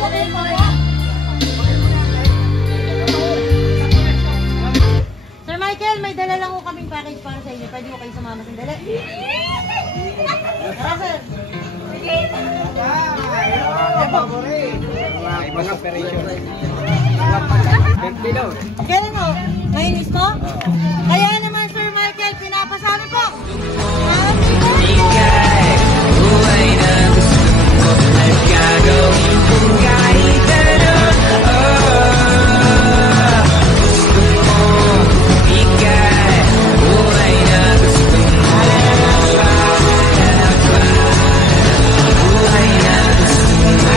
Sir Michael, may dala lang ko kaming package para sa inyo. Pwede mo kayo sumama sandali? Tara, sir. Ibang operation. Kailan mo? Ngayon mismo? Kaya naman, Sir Michael, pinapasabi po. Happy birthday! Buhay na gusto mo at gagawin kung kahit ano. Gusto mo bigay. Buhay na gusto mo. Buhay na gusto mo.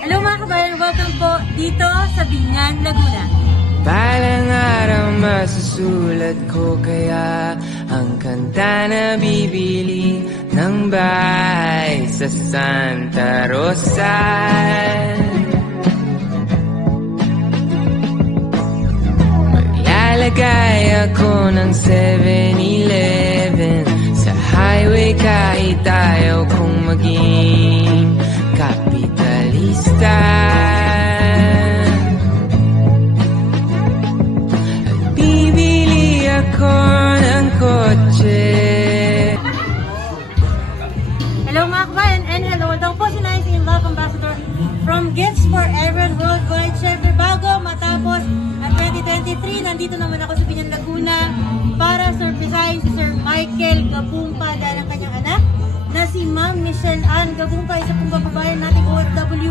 Hello mga kabayan, welcome po dito sa Biñan, Laguna. Balang araw masusulat ko kaya ang kanta na bibili ng bahay sa Santa Rosa. Maglalagay ako ng 7-Eleven sa highway kahit ayaw kong maging kapitalista. At bibili ako ng kotse. Hello mga kabayan, and hello daw po si Nice in Love Ambassador from Gifts for Everyone Worldwide. Siyempre bago matapos ang 2023, nandito naman ako sa Biñan, Laguna para surprisein si Sir Michael Gabumpa dahil ang kanyang anak na si Ma'am Michelle Ann Gabumpa, isa pong kababayan nating OFW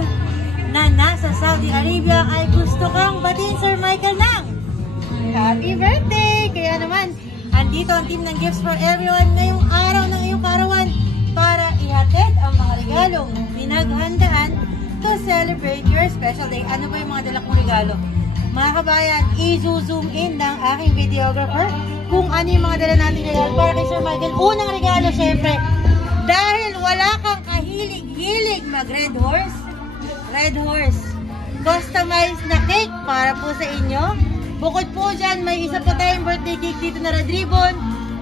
na nasa Saudi Arabia, ay gusto kang batiin Sir Michael ng happy birthday! Kaya naman, andito ang team ng Gifts for Everyone ngayong araw ng iyong karawan para ihatid ang mga regalong pinaghandaan to celebrate your special day. Ano ba yung mga dala kong regalo? Mga kabayan, i-zoom in ng aking videographer kung ano yung mga dala natin regalo para kay Sir Michael. Unang regalo, syempre, dahil wala kang kahilig-hilig mag-Red Horse, customized na cake para po sa inyo. Bukod po dyan, may isa pa tayong birthday cake dito na red ribbon.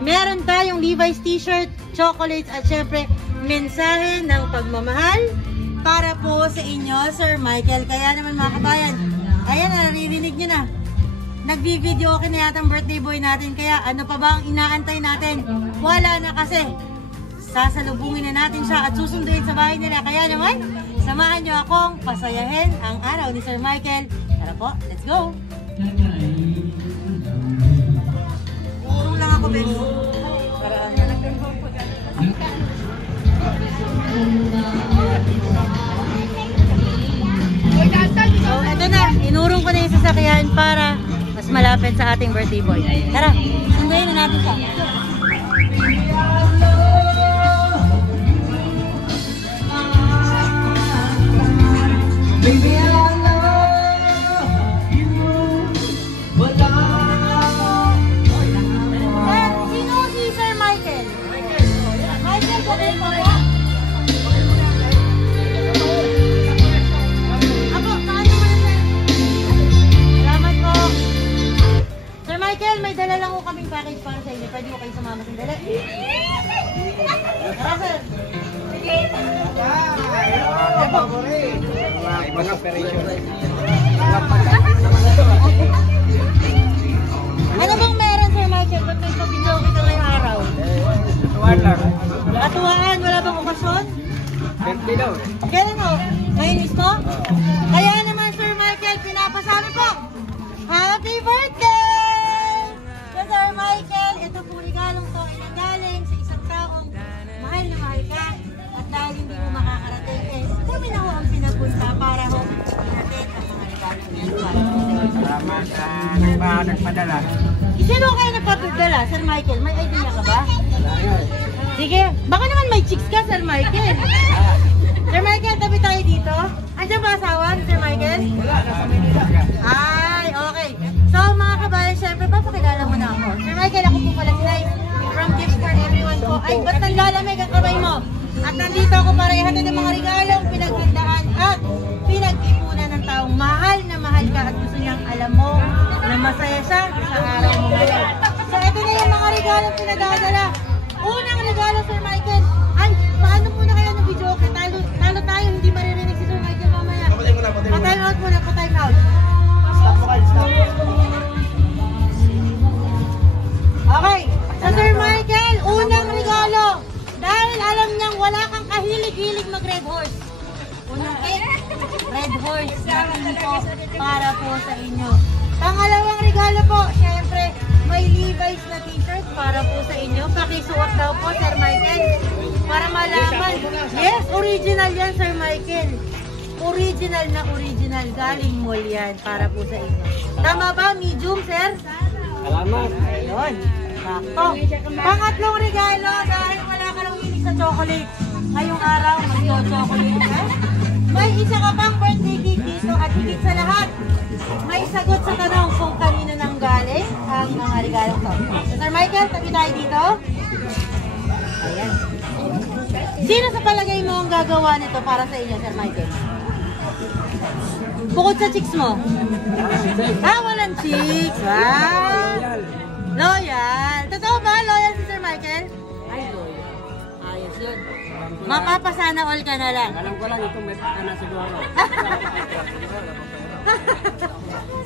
Meron tayong Levi's t-shirt, chocolates, at syempre, mensahe ng pagmamahal para po sa inyo, Sir Michael. Kaya naman mga kabayan, ayan, naririnig nyo na. Nagbi-video okay na yata ang birthday boy natin. Kaya ano pa ba ang inaantay natin? Wala na kasi. Sasalubungin na natin siya at susunduin sa bahay nila. Kaya naman, samahan nyo akong pasayahin ang araw ni Sir Michael. Tara po, let's go! Urong lang ako, Ben. So, eto na. Inurong ko na yung sasakyan para mas malapit sa ating birthday boy. Tara, sunduin na natin siya. Baby, I love you. Wala. Sino si Sir Michael? Michael, sabihin mo ba? Ako, paano mo na, sir? Salamat po. Sir Michael, may dala lang ko kaming package para sa inyo. Pwede mo kayo sumama sandali? Tara, sir. Ibang operation. Ano bang meron, Sir Michael? Ba't may pabidyo kita ngayong araw? Tuwan lang. Katuwaan, wala bang okasyon? Birthday daw. Kailan mo? Ngayon mismo? Kaya naman, Sir Michael, pinapasabi po. Happy birthday! So, Sir Michael, ito po regalong to ay nanggaling sa isang taong mahal na mahal ka. At dahil hindi mo makakarating, kami na ho ang pinapunta para ho natin ang mga regalong yan para po sa inyo. Salamat sa nagpadala. Sino kayo nagpapadala, Sir Michael? May idea ka ba? Sige, baka naman may chicks ka, Sir Michael. Sir Michael, tabi tayo dito. Andiyan ba asawa ni Sir Michael? Ay, okay. So mga kabayan, syempre papakilala mo na ako. Sir Michael, ako po pala si Nice from Gifts for Everyone po. Ay, ba't nanglalamig ang kamay mo? At nandito ako para ihatid ng mga regalong pinaghandaan at pinag-ipunan ng taong mahal pinadadala. Unang regalo, Sir Michael. Ay, paano muna kayo ng video? Okay, talo tayo, hindi maririnig si Sir Michael mamaya. Pa-time out muna, pa-time out. Okay, sa Sir Michael, unang regalo. Dahil alam niyang wala kang kahilig-hilig mag-red horse. Unang cake, red horse na po para po sa inyo. Pangalawang regalo po, syempre, may Levi's na t-shirt para po sa inyo. Pakisuot daw po, Sir Michael, para malaman. Yes, original yan, Sir Michael. Original na original. Galing mall yan para po sa inyo. Tama ba? Medium, sir? Salamat. Ayun. Sakto. Pangatlong regalo, dahil wala ka lang hilig sa chocolate. Ngayong araw, mag-chocolate ka. May isa ka pang birthday cake dito at higit sa lahat, may sagot sa tanong kung kanino nang galing ang mga regalo to. Sir Michael, tabi tayo dito. Ayan. Sino sa palagay mo ang gagawa nito para sa inyo, Sir Michael? Bukod sa chicks mo? Walang chicks. Wow. Loyal. Totoo ba? Loyal si Sir Michael? Ay, loyal. Ayos yun. Mapapasana all ka na lang. Alam ko lang, ito may ka na siguro.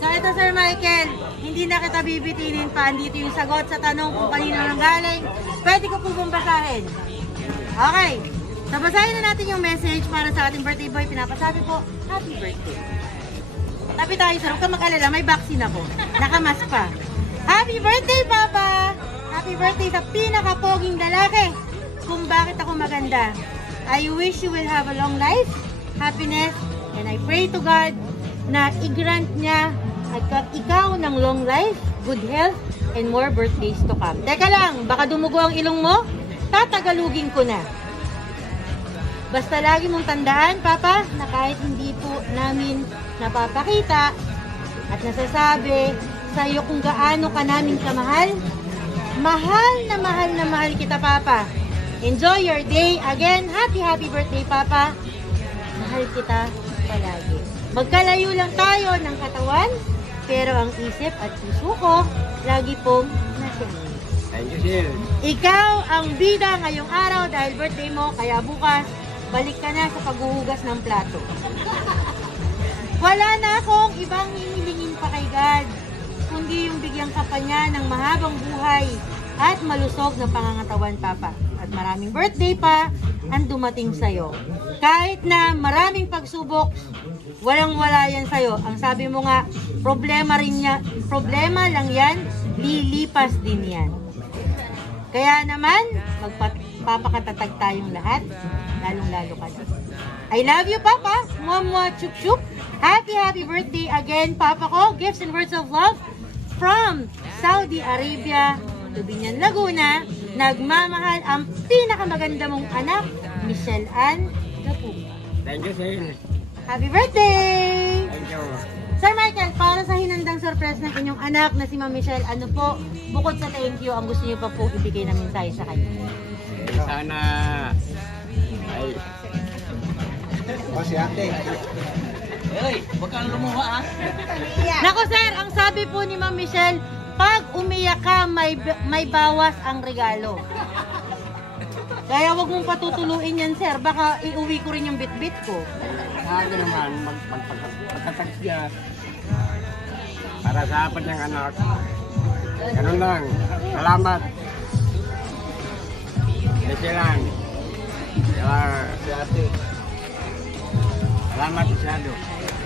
So ito, Sir Michael, hindi na kita bibitinin pa. Andito yung sagot sa tanong kung kanino nang galing. Pwede ko pong basahin. Okay. So basahin na natin yung message para sa ating birthday boy. Pinapasabi po, happy birthday. Tapi tayo, sir. Huwag ka mag-alala, may vaccine ako. Nakamas pa. Happy birthday, Papa! Happy birthday sa pinakapoging lalaki. Kung bakit ako maganda. I wish you will have a long life, happiness, and I pray to God na i-grant niya at ikaw ng long life, good health, and more birthdays to come. Teka lang, baka dumugo ang ilong mo? Tatagalugin ko na. Basta lagi mong tandaan, Papa, na kahit hindi po namin napapakita at nasasabi sa iyo kung gaano ka namin kamahal, mahal na mahal kita, Papa. Enjoy your day. Again, happy birthday, Papa. Mahal kita palagi. Magkalayo lang tayo ng katawan, pero ang isip at puso ko, lagi pong nasa iyo. Thank you, sir. Ikaw ang bida ngayong araw dahil birthday mo, kaya bukas, balik ka na sa paghuhugas ng plato. Wala na akong ibang hinihingin pa kay God, kundi yung bigyan ka pa niya ng mahabang buhay at malusog na pangangatawan, Papa. At maraming birthday pa ang dumating sa'yo. Kahit na maraming pagsubok, walang-wala yan sa'yo. Ang sabi mo nga, problema lang yan, lilipas din yan. Kaya naman, magpapakatatag tayong lahat, lalong-lalo ka na. I love you, Papa. Mwah-mwah, chup-chup. Happy birthday again, Papa ko. Gifts and words of love from Saudi Arabia to Binyan, Laguna. Nagmamahal ang pinakamaganda mong anak, Michelle Ann Lapuga. Thank you, sir. Happy birthday! Thank you. Sir Michael, para sa hinandang surprise ng inyong anak na si Ma'am Michelle, ano po, bukod sa thank you, ang gusto niyo pa po ibigay na mensahe sa kanya? Sana ay si ate. Huwag kang lumuha, Nako sir, ang sabi po ni Ma'am Michelle, pag umiyak ka, may bawas ang regalo. Kaya wag mong patutuluin yan, sir. Baka iuwi ko rin yung bit-bit ko. Sabi naman, magtatag siya para sa apat ng anak. Ganun lang. Salamat. Besilan. Salamat masyado.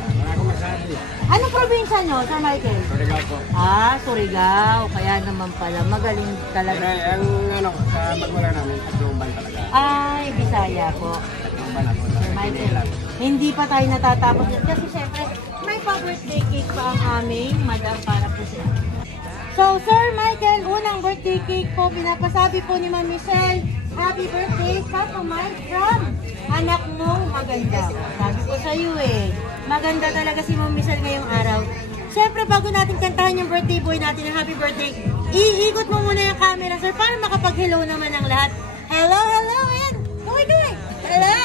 Wala akong masabi. Anong probinsya nyo, Sir Michael? Surigao po. Surigao. Kaya naman pala, magaling talaga. Ang sa magwala namin, Tacloban talaga. Ay, Bisaya po. Tacloban ako. Sir Michael, hindi pa tayo natatapos yan. Kasi syempre, may pa-birthday cake pa ang aming madam para po siya. So, Sir Michael, unang birthday cake po, pinapasabi po ni Ma'am Michelle, happy birthday, Papa Mike from anak mong maganda. Sabi ko sa iyo maganda talaga si Ma'am Michelle ngayong araw. Siyempre, bago natin kantahan yung birthday boy natin ng happy birthday, iikot mo muna yung camera, sir, para makapag-hello naman ang lahat. Hello, and kaway. Hello!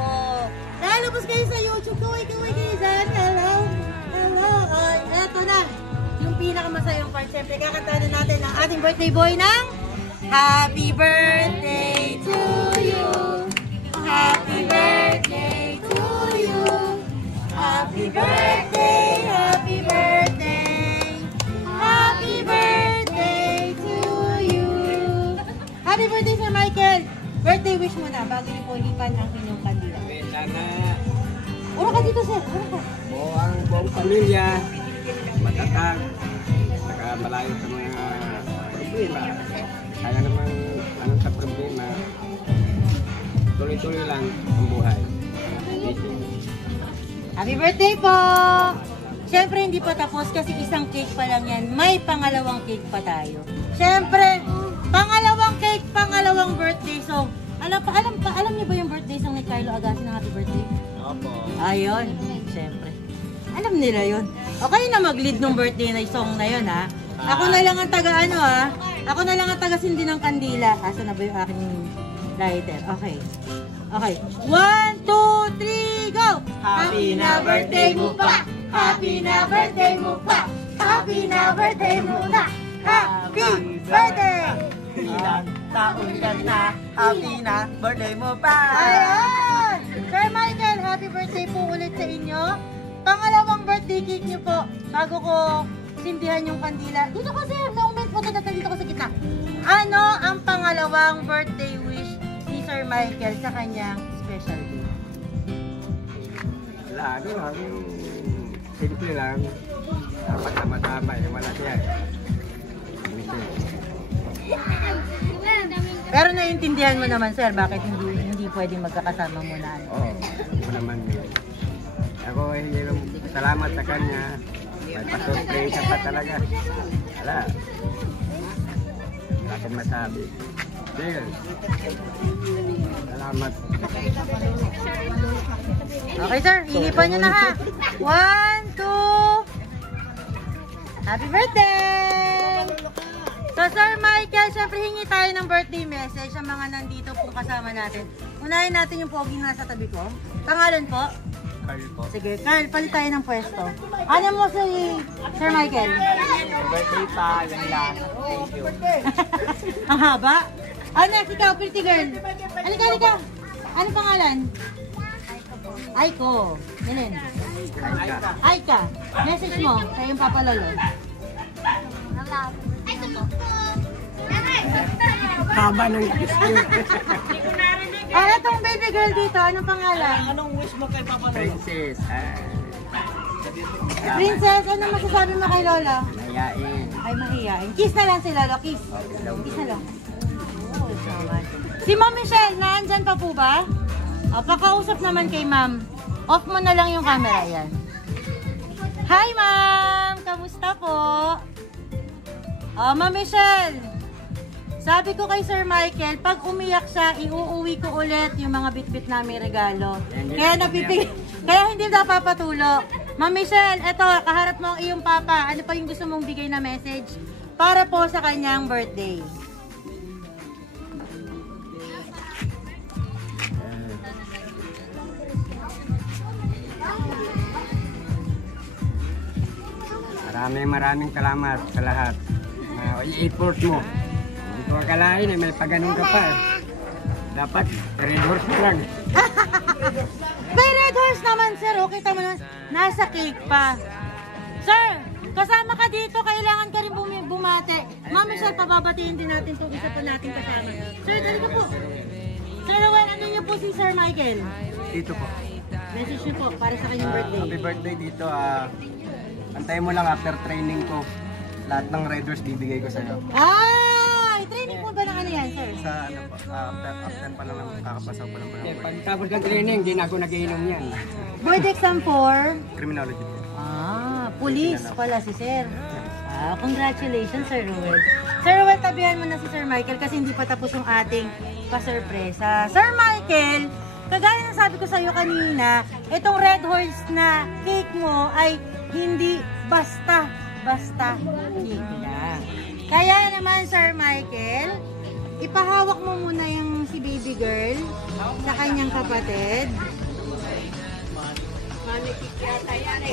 Oh, lalabas kayo sa YouTube, kaway kayo dyan. Hello. Eto na, yung pinakamasayang part. Siyempre, kakantahan natin ang ating birthday boy ng Happy birthday to you. Happy birthday to you. Happy birthday, happy birthday. Happy birthday to you. Happy birthday, Sir Michael. Birthday wish mo na bago niyo po hipan ang inyong kandila. Sana Uro ka dito, sir. Uro ka. ang buong pamilya matatag, saka malayo sa mga problema. Kaya naman anong sa problema, tuloy-tuloy lang ang buhay. Happy birthday po! Siyempre, hindi pa tapos kasi isang cake pa lang yan. May pangalawang cake pa tayo. Siyempre, pangalawang cake, pangalawang birthday song. Alam niyo ba yung birthday song ni Carlo Agassi ng Happy Birthday? Opo. Ayun, siyempre. Alam nila yun. O kayo na mag-lead ng birthday na song na yun, ha? Ako na lang ang taga ha? Ako na lang ang taga sindi ng kandila. Asa na ba yung aking lighter? Okay. Okay. 1, 2, 3, go! Happy na birthday mo pa! Happy na birthday mo pa! Happy na birthday mo na! Happy birthday! Ilang taon ka na, happy na birthday mo pa! Ayan! Sir Michael, happy birthday po ulit sa inyo. Pangalawang birthday cake niyo po bago ko sindihan yung kandila. Dito ko sir, na moment po dito ko sa gitna. Ano ang pangalawang birthday wish ni Sir Michael sa kanyang special day? Lagi lang, simple lang. Dapat tama-tama, wala siya. Pero naiintindihan mo naman sir, bakit hindi pwedeng magkakasama muna? Oo, hindi ko naman yun. Ako salamat sa kanya. May pasurpresa pa talaga. Wala. Wala akong masabi. Cheers. Salamat. Okay sir, hihipan nyo na ha. 1, 2. Happy birthday! So Sir Michael, syempre hingi tayo ng birthday message sa mga nandito pong kasama natin. Unahin natin yung pogi nasa tabi ko. Pangalan po? Carl po. Sige, Carl, palit tayo ng pwesto. Ano mo si Sir Michael? Birthday pa, yan lang. Thank you. Ang haba? Next, ikaw, pretty girl. Halika. Anong pangalan? Aiko. Nilin. Aika. Message mo sa iyong papalolo. Haba ng Itong baby girl dito, anong pangalan? Anong wish mo kay Papa Lolo? Princess. Princess, ano masasabi mo kay Lola? Mayayain. Ay, mahiyain. Kiss na lang si Lolo, kiss. Kiss na lang. Oh, saman. Si Ma'am Michelle, naandyan pa po ba? Pakausap naman kay Ma'am. Off mo na lang yung camera, yan. Hi, Ma'am! Kamusta po? Ma'am Michelle, sabi ko kay Sir Michael, pag umiyak siya, iuuwi ko ulit yung mga bitbit namin regalo. Kaya hindi napapatulo. Ma'am Michelle, eto, kaharap mo ang iyong papa. Ano pa yung gusto mong bigay na message para po sa kanyang birthday? Maraming salamat sa lahat. I-effort mo. Hindi ko akalain may paganon ka pa. Dapat red horse mo lang. May red horse naman sir, okay tama naman. Nasa cake pa. Sir, kasama ka dito, kailangan ka rin bumate. Ma'am Michelle, pababatiin din natin itong isa pa natin kasama. Sir, dali ka po. Sir Rowan, ano niyo po si Sir Michael? Dito po. Message niyo po para sa kanyang birthday. Happy birthday dito. Antayin mo lang after training ko. Lahat ng red horse bibigay ko sa'yo. Training po ba ng ano yan, sir? Sa ano po, after pa lang kakapasa ko lang po. Pagkatapos ng training, hindi na ako nagiinom yan. Board exam for? Criminology. Police pala si sir. Congratulations, Sir Ruel. Sir Ruel, tabihan mo na si Sir Michael kasi hindi pa tapos yung ating pa-surpresa. Sir Michael, kagaya ng sabi ko sa iyo kanina, itong red horse na cake mo ay hindi basta cake lang. Kaya naman, Sir Michael, ipahawak mo muna yung si baby girl sa kanyang kapatid.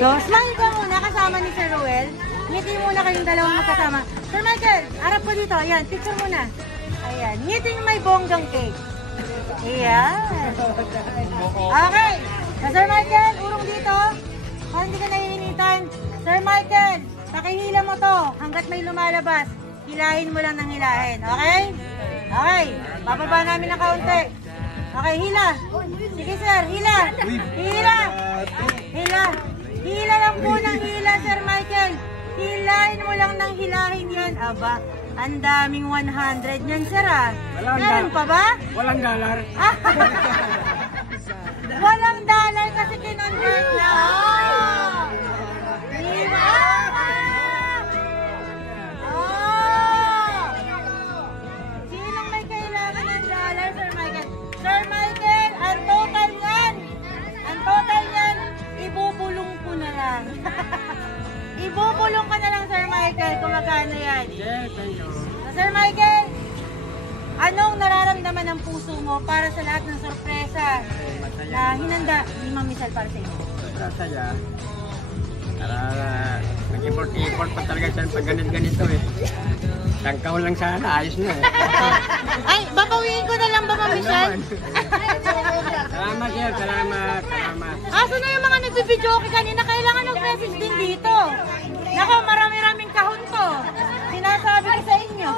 So, smile ka muna kasama ni Sir Ruel. Ngiti muna kayong dalawang magkasama. Sir Michael, harap po dito. Ayan, picture muna. Ayan, ngiting may bonggang cake. Ayan. Okay. So, Sir Michael, urong dito. Kung hindi ka naiinitan. Sir Michael, pakihila mo to hanggat may lumalabas. Hilahin mo lang ng hilahin. Okay? Okay. Bababa namin ng kaunti. Okay, hila. Sige sir, hila. Hila. Hila. Hila lang po ng hila, Sir Michael. Hilahin mo lang ng hilahin yan. Aba, ang daming 100 yan, sir ah. Meron pa ba? Walang dollar. Walang dollar kasi kinonvert na. Oh! Diba? Oh! Sinong may kailangan ng dollar, Sir Michael? Sir Michael, ang total yan, ibubulong ko na lang. Ibubulong ka na lang, Sir Michael, kung magkano yan. Yes, thank you. So, Sir Michael, anong nararamdaman ng puso mo para sa lahat ng sorpresa na hinanda ni Ma'am Michelle para sa inyo? Sobrang saya. Nag-import pa talaga siya pag ganito eh. Tangkaw lang sana, ayos na eh. Ay, babawiin ko na lang ba, Ma'am Michelle? Salamat yan, salamat. Aso na yung mga nagbibideo ko kanina, kailangan mag-message din dito. Nako, marami-raming kahon to. Sinasabi ko sa inyo.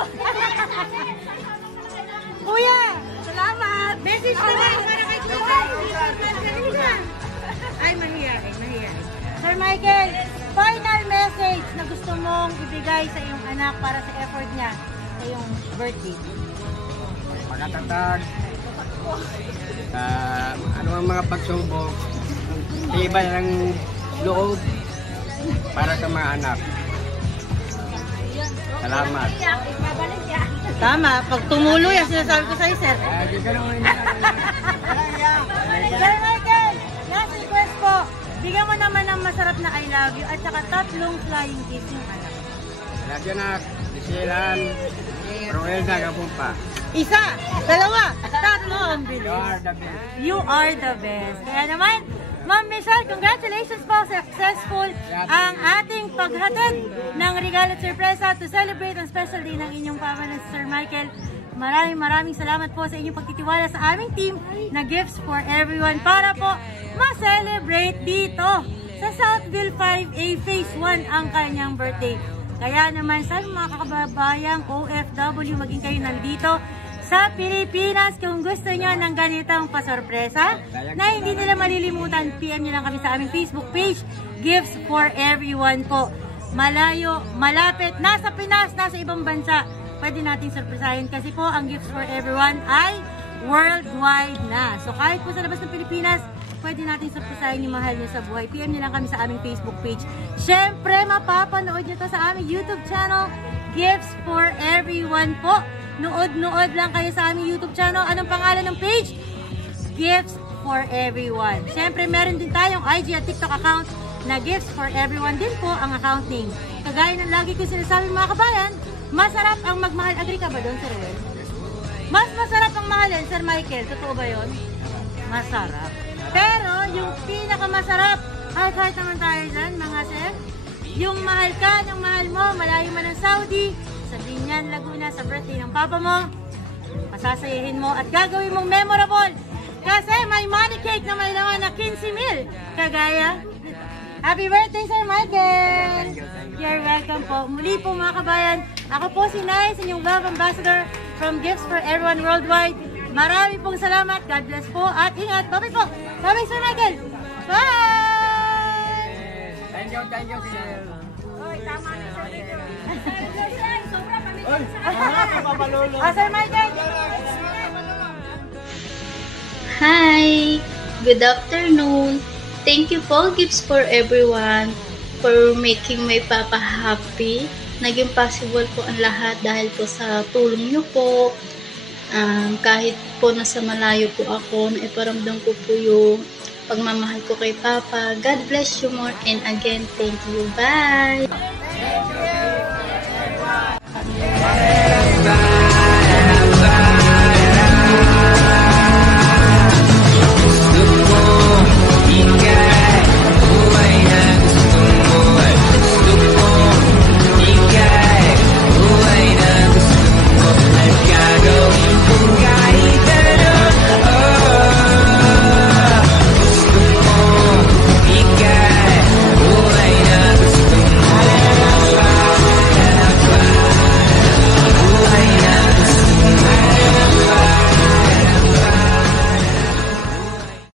Kuya, salamat. Message na lang para kay Kuya. Ay, mahihain. Sir Michael, final message na gusto mong ibigay sa iyong anak para sa effort niya sa iyong birthday. Pagkatatag. Ano ang mga pagsubok, iba ng loob para sa mga anak. Salamat. Tama, pag tumulo yan, sinasabi ko sa'yo, sir. Sir Michael, last request po, bigyan mo naman ng masarap na I love you at saka 3 flying kiss yung anak. Love you, anak. Isilan. Roelda, Gapumpa. Isa, dalawa, 3 ang bilis. You are the best. You are the best. Kaya naman, Ma'am Michelle, congratulations po. Successful ang ating paghatid ng regalo at sorpresa to celebrate ang special day ng inyong papa na Sir Michael. Maraming salamat po sa inyong pagtitiwala sa aming team na Gifts for Everyone para po ma-celebrate dito sa Southville 5A Phase 1 ang kanyang birthday. Kaya naman sa mga kakababayang OFW, maging kayo nandito sa Pilipinas, kung gusto nyo ng ganitang pasorpresa na hindi nila malilimutan, PM nyo lang kami sa aming Facebook page, Gifts for Everyone po. Malayo, malapit, nasa Pinas, nasa ibang bansa, pwede nating sorpresahin kasi po ang Gifts for Everyone ay worldwide na. So kahit po sa labas ng Pilipinas, pwede natin sorpresahin yung mahal nyo sa buhay. PM nyo lang kami sa aming Facebook page. Siyempre, mapapanood nyo to sa aming YouTube channel, Gifts for Everyone po. Nood lang kayo sa aming YouTube channel. Anong pangalan ng page? Gifts for Everyone. Siyempre, meron din tayong IG at TikTok account na Gifts for Everyone din po ang account name. Kagaya ng lagi ko sinasabi mga kabayan, masarap ang magmahal. Agree ka ba doon, Sir Ruel? Mas masarap ang mahalin, Sir Michael. Totoo ba yun? Masarap. Pero, yung pinakamasarap, heart naman tayo dyan, mga sir. Yung mahal ka, yung mahal mo, malayo man ng Saudi, sa Binyan, Laguna, sa birthday ng papa mo, masasayahin mo at gagawin mong memorable. Kasi may money cake na may laman na 15,000. Kagaya, happy birthday, Sir Michael! You're welcome po. Muli po mga kabayan, ako po si Nay, inyong Love Ambassador from Gifts for Everyone Worldwide. Marami pong salamat. God bless po at ingat. Bye-bye po. Bye-bye, Sir Michael. Bye! Thank you, sir. Oy, tama na, Sir Michael. Sir Michael. Hi! Good afternoon! Thank you po, Gifts for Everyone, for making my papa happy. Naging possible po ang lahat dahil po sa tulong niyo po. Kahit po nasa malayo po ako, naiparamdam ko po yung pagmamahal ko kay Papa. God bless you more and again, thank you. Bye!